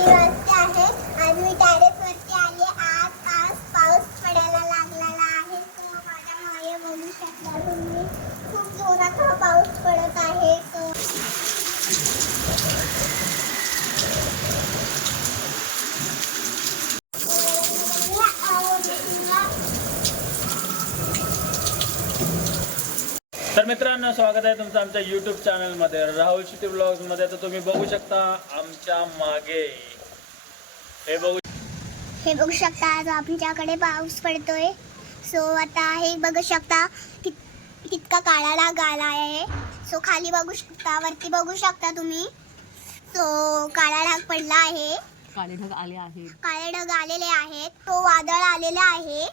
दिवस आहे. आज मी टेरेस वरती आली. आज आज पाऊस पडायला लागलेला आहे. माझ्या मागे बघू शकता तुम्ही. खूप जोरात हा पाऊस पडत आहे. तर मित्रांनो स्वागत आहे तुमचं आमच्या युट्यूब चॅनलमध्ये राहुल शिटी ब्लॉग्समध्ये तर तुम्ही बघू शकता आमच्या मागे. हे बघू हे बघू शकता आज आमच्याकडे पाऊस पडतोय. सो आता हे बघू शकता कित कितका काळा डाग आला आहे. सो खाली बघू शकता वरती बघू शकता तुम्ही. सो काळा डाग पडला आहे. काळे ढग आले आहेत. काळे ढग आलेले आहेत. तो वादळ आलेला आहे.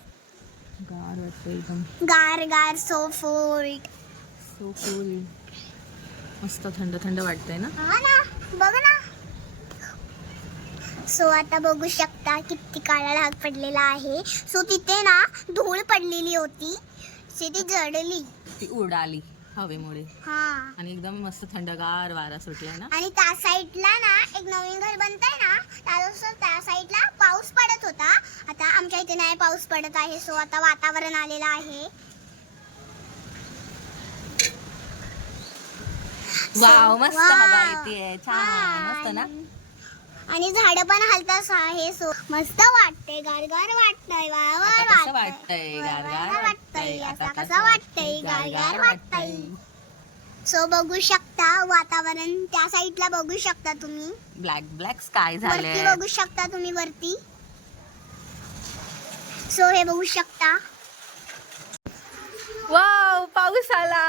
गार वाटतं एकदम. गार गार सो फोल्ड सो कूल मस्त थंड थंड वाटतंय ना? हा ना बघ ना. सो आता बघू शकता किती काळा डाग पडलेला आहे. सो तिथे ना धूळ पडलेली होती. सी ती जडली ती उडाली हवेमुळे. हा. आणि एकदम मस्त थंडगार वारा सुटलाय ना. आणि त्या साईडला ना एक नवीन घर बनतंय ना त्यानुसार त्या साईडला पाऊस पडत होता. आता आमच्या इथे नाही पाऊस पडत आहे. सो आता वातावरण आलेलं आहे. वाव मस्त. हवा येते छान. मस्त ना? आणि झाड पण हलताच आहे सो. मस्त वाटतंय गारगार वाटतंय वावर कसं वाटतंय. गारगार वाटतंय आता कसं वाटतंय? गारगार वाटतंय. सो बघू शकता वातावरण त्या साईडला बघू शकता तुम्ही. ब्लॅक ब्लॅक स्काय वरती झाले बघू शकता तुम्ही वरती. सो हे बघू शकता. वाव पाऊस आला.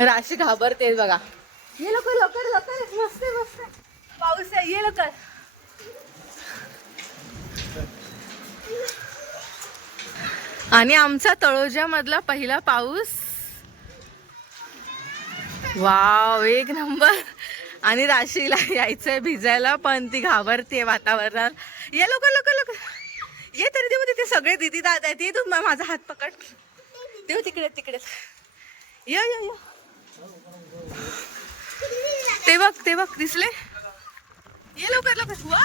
राशी घाबरते बघा. ये लवकर लवकर लवकर. मस्त मस्त. पाऊस आहे ये लवकर. आणि आमचा तळोजा मधला पहिला पाऊस. वाव एक नंबर. आणि राशीला यायचंय भिजायला पण ती घाबरते वातावरणात. ये लवकर लवकर लवकर. ये तरी देऊ तिथे सगळे दिदी दादा तू मा- माझा हात पकड. देऊ तिकडे तिकडे. ये ये ये. ते बघ ते बघ दिसले? ये लवकर लवकर. वा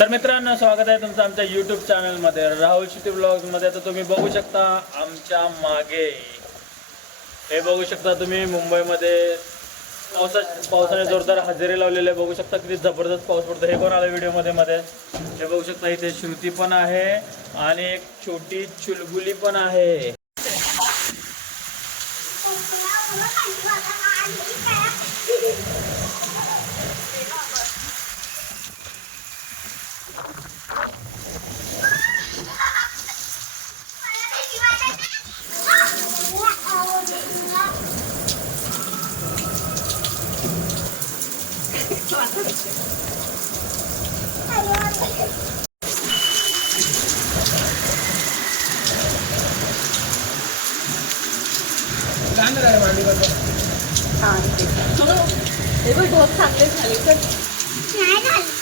तर मित्रांनो स्वागत आहे तुमचं आमच्या युट्यूब चॅनलमध्ये राहुल शिटी ब्लॉगमध्ये तर तुम्ही बघू शकता आमच्या मागे. हे बघू शकता तुम्ही मुंबईमध्ये पावसा पावसाने जोरदार हजेरी लावलेले बघू शकता. किती जबरदस्त पाऊस पडतो. हे कोण आलं व्हिडिओमध्ये मध्ये. हे बघू शकता इथे श्रुती पण आहे आणि एक छोटी चुलबुली पण आहे. हे बघ ढोक चांगले झाले तर नाही झालं.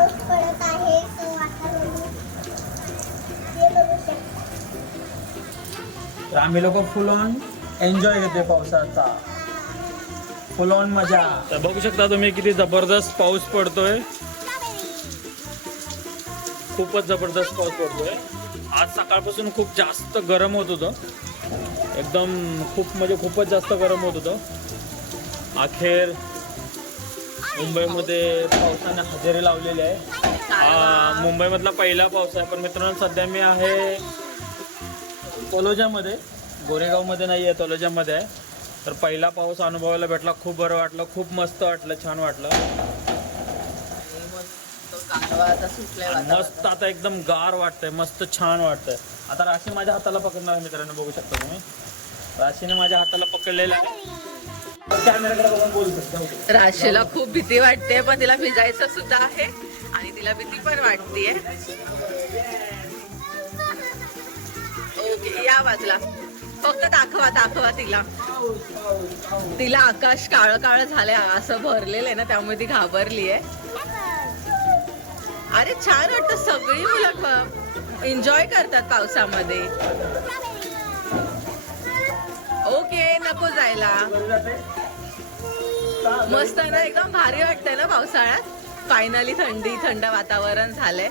पाऊस पडत आहे तो आता बघू. बघू शकता. तर आम्ही लोक फुल ऑन एन्जॉय घेते पावसाचा. फुल ऑन मजा. तर बघू शकता तुम्ही किती जबरदस्त पाऊस पडतोय. खूपच जबरदस्त पाऊस पडतोय. आज सकाळपासून खूप जास्त गरम होत होतं. एकदम खूप म्हणजे खूपच जास्त गरम होत होतं. अखेर मुंबईमध्ये पावसाने हजेरी लावलेली आहे. हा मुंबईमधला पहिला पाऊस आहे. पण मित्रांनो सध्या मी आहे तलोजामध्ये. गोरेगावमध्ये नाही आहे तलोजामध्ये आहे. तर पहिला पाऊस अनुभवायला भेटला. खूप बरं वाटलं. खूप मस्त वाटलं. छान वाटलं. मस्त आता एकदम गार वाटतंय. मस्त छान वाटतंय. आता राशी माझ्या हाताला पकडणार आहे मित्रांनो. बघू शकता तुम्ही. राशीने माझ्या हाताला पकडलेलं आहे. कॅमेराकडे राशीला खूप भीती वाटते पण तिला भिजायचं सुद्धा आहे आणि तिला भीती पण वाटतेय. ओके या बाजूला. फक्त दाखवा दाखवा तिला. तिला आकाश काळ काळ झालंय असं भरलेलं आहे ना त्यामुळे ती घाबरली आहे. अरे छान वाटतं सगळी मुलं एन्जॉय करतात पावसामध्ये. ओके नको जायला. मस्त ना एकदम भारी वाटतंय ना पावसाळ्यात. फायनली थंडी थंड वातावरण झालंय.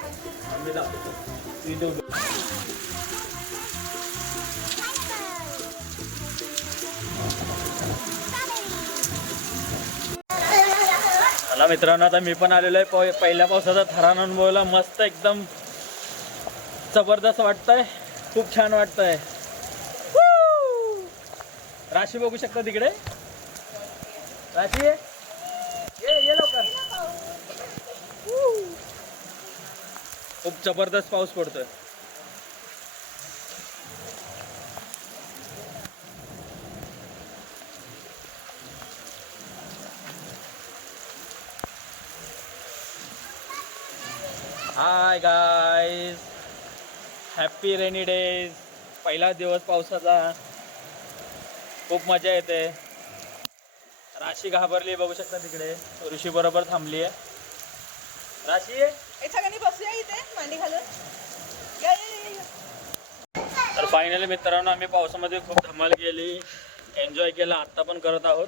मला मित्रांनो आता मी पण आलेलो आहे. प- पहिल्या पावसाचा थरान अनुभवला. मस्त एकदम जबरदस्त वाटतंय. खूप छान वाटतंय. राशी बघू शकता तिकडे. राशी? ये ये लवकर. खूप जबरदस्त पाऊस पडतोय. Hi guys happy rainy days पहिला दिवस पावसाचा. खूप मजा येते. राशी घाबरली बघू शकता तिकडे. ऋषी बरोबर थांबली आहे राशी सगळ्यांनी बसूया इथे मांडी घालून. तर फायनली मित्रांनो आम्ही पावसामध्ये खूप धमाल केली. एन्जॉय केला. आत्ता पण करत आहोत.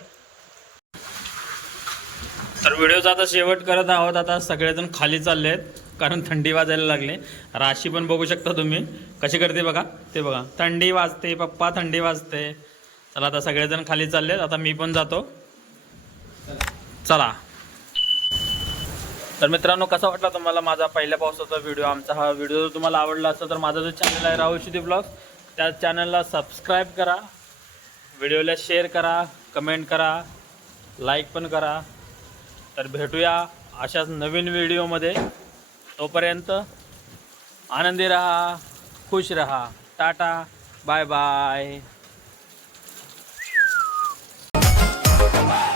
तर व्हिडिओचा आता शेवट करत आहोत. आता सगळेजण खाली चालले आहेत कारण थंडी वाजायला लागली. राशी पण बघू शकता तुम्ही. कशी करते बघा? ते बघा. थंडी वाजते पप्पा थंडी वाजते. चला आता सगळेजण खाली चालले आता मी पण जातो. चला. तर मित्रांनो कसा वाटला तुम्हाला माझा पहिल्या पावसाचा व्हिडिओ आमचा हा व्हिडिओ जर तुम्हाला आवडला असेल तर माझा जो चॅनल आहे राहुल शिदी ब्लॉग त्या चॅनलला सबस्क्राईब करा. व्हिडिओला शेअर करा कमेंट करा लाईक पण करा. तर भेटूया अशाच नवीन व्हिडिओमध्ये तोपर्यंत आनंदी रहा खुश रहा. Tata bye bye Come on.